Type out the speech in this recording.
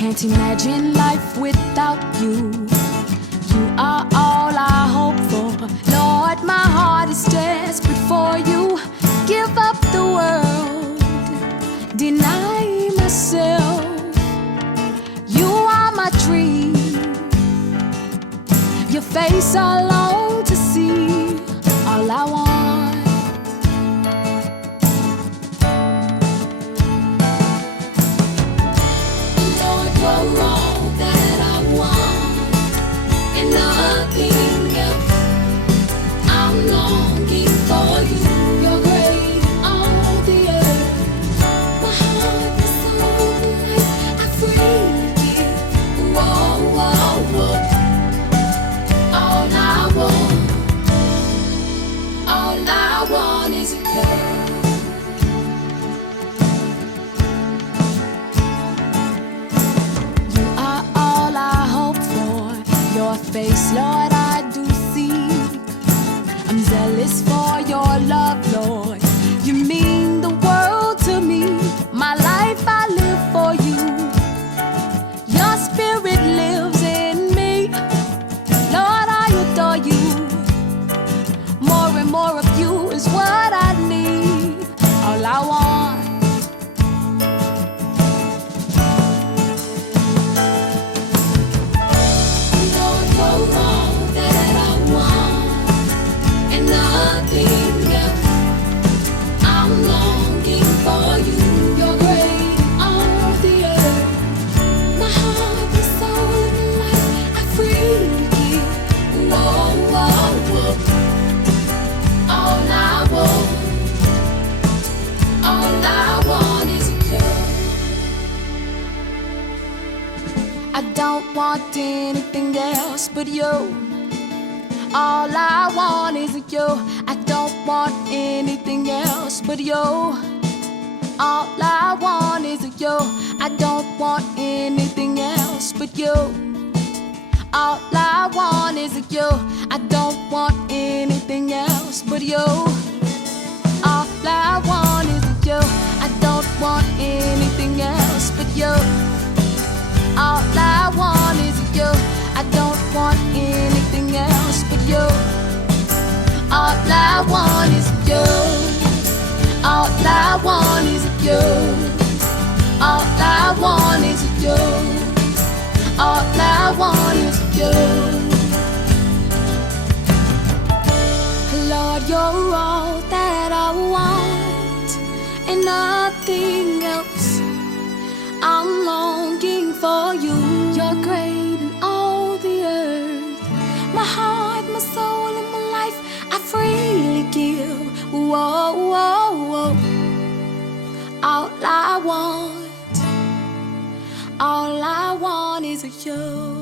Can't imagine life without you. You are all I hope for. Lord, my heart is desperate for you. Give up the world, deny myself. You are my dream. Your face I long to see. All I want. Lord, you're all that I want, and nothing else. I'm longing for you. You're great in all the earth. My heart is so light, I freely give. Whoa, whoa, whoa. All I want is you. You are all I hope for. Your face, Lord, I do seek. I'm zealous for your love, Lord. You mean the world to me. My life I live for you. Your spirit lives in me. Lord, I adore you. More and more of you is what I need. All I want. Lord, you're all that I want, and nothing else. I'm longing for you. You're great in all the earth. My heart, my soul, and life I freely give. Whoa, whoa, whoa. All I want is you. I don't want anything else but you. All I want is you. I don't want anything else but you. All I want is you. I don't want anything else but you. All I want is you. I don't want anything else but you. All I want is you. I don't want anything else but you. All I want is you. I don't want anything else but you. All I want is you. All I want is you. All I want is you. All I want is you. Lord, you're all that I want, and nothing else. I'm longing for you. You're great in all the earth. My heart, my soul, and my life I freely give. Whoa, whoa, whoa. All I want is you.